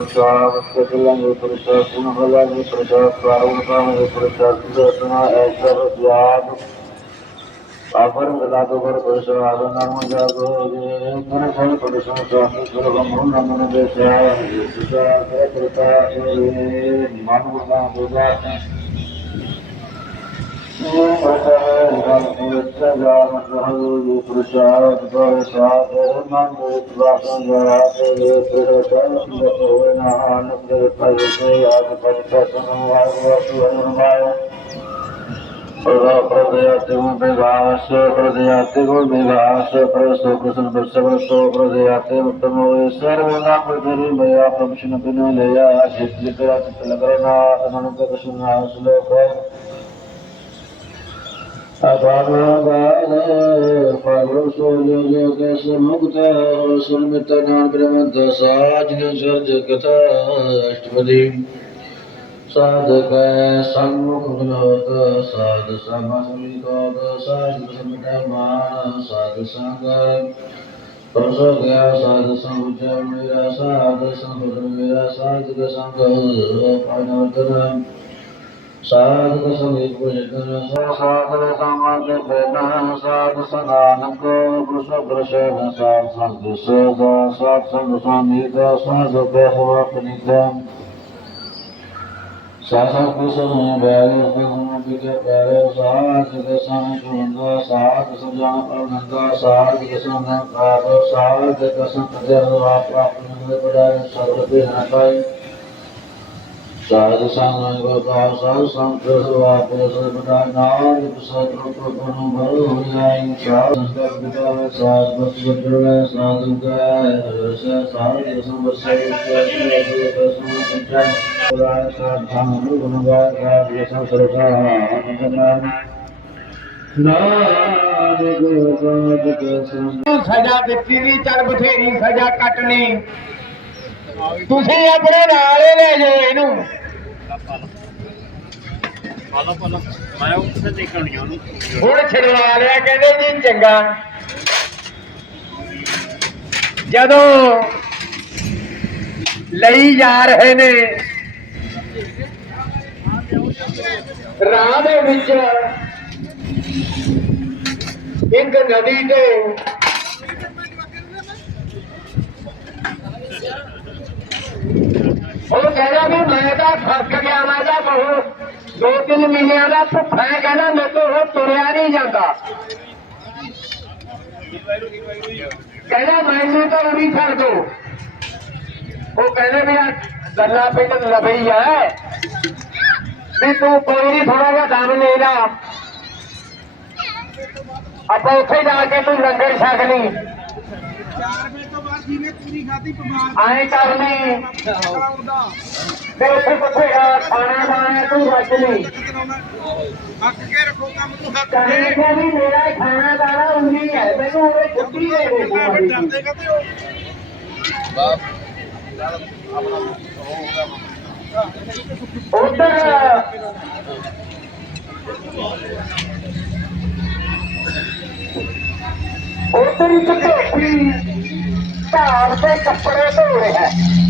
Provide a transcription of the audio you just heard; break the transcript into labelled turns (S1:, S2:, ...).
S1: ਸਤਿਗੁਰਾਂ ਪ੍ਰਸਾਦ ਸੁਨਹਲਾ ਜੀ ਪ੍ਰਸਾਦ ਪਾਰੋਂ ਦੇ ਪ੍ਰਸਾਦ ਸੁਦਰਸ਼ਨਾ ਐਸਰ ਯਾਦ ਆਪਰ ਗਲਾਦੋ ਪਰ ਪ੍ਰਸਾਦ ਨਾਮ ਜਾਗੋ ਜੀ ਗੁਰੂ ਫਲ ਪ੍ਰਸਾਦ ਸਾਥੀ ਗੁਰੂ ਗੰਭੂ ਨਾਮ ਦੇ ਸਿਆਇਆ ਸੁਸਾਦ ਪ੍ਰਸਾਦ ਮਨ ਗੁਰਨਾ ਬੁਝਾ ਉਹ ਬਤਾ ਸਮਸਮੀ ਕੋਦ ਸਾਧ ਸਮਟਾ ਮਾਨ ਸਾਧ ਸੰਗ ਪਰਸੋ ਗਿਆ ਸਾਧ ਸੰਗ ਮੇਰਾ ਸਾਧ ਸੰਗ ਮੇਰਾ ਸਾਧ ਸੰਗ ਪਾਨਵਤਨ ਸਾਧਕ ਸੰਗੀਤ ਪੁਜਨ ਸਾਧਕ ਸਮਾਜ ਬੇਨਾ சாஜகதாஷ்டமதி சாதக சண்முகோத சாது சமஸ்மிதோத சாஜமடமான சாது சங்க பரசோகயா சாது சமுச்சம் வீரா சாது சமுதம் வீரா சாதுக சங்க பரிவர்த்தனம் சாதுக சங்கே ਸਾਧ ਸਨਾਨ ਕੋ ਪੁਰਸ਼ ਪ੍ਰਸ਼ੇਨ ਸਾਧ ਸੰਗ ਸੇਵਾ ਸਾਧ ਸੰਗ ਸੰਗੀਤ ਸਾਧ ਬਹਿਵਾ ਪਨਿਤਾ ਸਾਧਕ ਕੁਸਮ ਬੈਲ ਸੁਨ ਬਿਕੇ ਪੈਰੇ ਸਾਧ ਦੇ ਸੰਗ ਸਾਧ ਸੰਜਾਨ ਅਨੰਦਾ ਸਾਧ ਦੇ ਸੰਗ ਕਾਬ ਸਾਧ ਦੇ ਸੰਗ ਦੇ ਆਪਣੇ ਬੜਾ ਸਰਬ ਦੇ ਹਟਾਈ ਸਾਧ ਸੰਗ ਗੋਪਾਲ ਸਾਧ ਸੰਤ ਸੁਆਪੇ ਸਰਬਦਾ ਨਾਮ ਸਤ ਰੂਪ ਗੁਰੂ ਬਲ ਸਾਧ ਸੰਗਤ ਬਿਤਾ ਸਾਧ ਬਸ ਬਜੜੇ ਸਾਧ ਗਏ ਰਸ ਸਾਧ ਰਸਮ ਬਸੇ ਤੇ ਤੇ ਪੁਰਾਣ ਸਾਧ ਧਮ ਗੁਣ ਗਾਇ ਸਾਧ ਯਸਮ ਸਰਸਾ ਨਾਮ
S2: ਸਜ਼ਾ ਦਿੱਤੀ ਵੀ ਚੱਲ ਬਥੇਰੀ, ਸਜ਼ਾ ਕੱਟਣੀ। ਤੁਸੀਂ ਆਪਣੇ ਨਾਲ ਲੈ ਜਾਓ ਇਹਨੂੰ।
S3: ਮੈਂ ਉੱਥੇ ਦੇਖਣ ਗਿਆ ਉਹਨੂੰ।
S2: ਹੁਣ ਛਡਵਾ ਲਿਆ, ਕਹਿੰਦੇ ਜੀ ਚੰਗਾ। ਜਦੋਂ ਲਈ ਜਾ ਰਹੇ ਨੇ, ਰਾਹ ਦੇ ਵਿੱਚ ਇੱਕ ਨਦੀ ਤੇ ਉਹ ਕਹਿੰਦਾ ਵੀ ਫ਼ਰਕ ਗਿਆ ਮੈਂ ਤਾਂ ਬਹੁਤ ਦੋ ਤਿੰਨ ਮਹੀਨਿਆਂ ਦਾ ਭੁੱਖਾ ਹੈ, ਕਹਿੰਦਾ ਮੇਰੇ ਤੋਂ ਉਹ ਤੁਰਿਆ ਨਹੀਂ ਜਾਂਦਾ। ਕਹਿੰਦਾ ਮੈਨੂੰ ਤਾਂ ਉਰੀ ਛੱਡ ਦੋ। ਉਹ ਕਹਿੰਦੇ ਵੀ ਆ ਗੱਲਾਂ ਪਿੰਡ ਲਬਈ ਹੈ ਵੀ ਤੂੰ ਕੋਈ ਨਹੀਂ ਥੋੜਾ ਜਿਹਾ ਦਮ ਲੈ ਲਾ। ਆਪਾਂ ਉੱਥੇ ਜਾ ਕੇ ਤੂੰ ਲੰਗਰ ਛਕ ਲਈ।
S4: ਵਜੇ ਤੋਂ ਜਿਹਨੇ ਪੂਰੀ ਖਾਧੀ ਬਿਮਾਰ
S2: ਆਏ ਕਰਨੀ। ਤੇ ਉੱਥੇ ਬਥੇਰਾ ਖਾਣਾ ਬਾਣਾ ਤੂੰ ਰੱਜ ਲਈ।
S4: ਹੱਕ ਕੇ ਰੱਖੋ ਕੰਮ ਨੂੰ ਹੱਕ
S2: ਕਹੇ ਕੇ ਕਿ ਵੀ ਮੇਰਾ ਖਾਣਾ ਦਾਣਾ ਉਨੀ ਹੈ ਮੈਨੂੰ ਉਹ ਛੁੱਟੀ ਦੇ ਦੇ ਮੈਂ ਫਿਰ ਤੂੰ
S4: ਡਰਦੇ ਕਹਤੇ ਹੋ
S2: ਉਧਰ। ਉਧਰ ਇੱਕ ਢੋਪੀ ਧਾਰ ਦੇ ਕੱਪੜੇ ਧੋ ਰਿਹਾ ਹੈ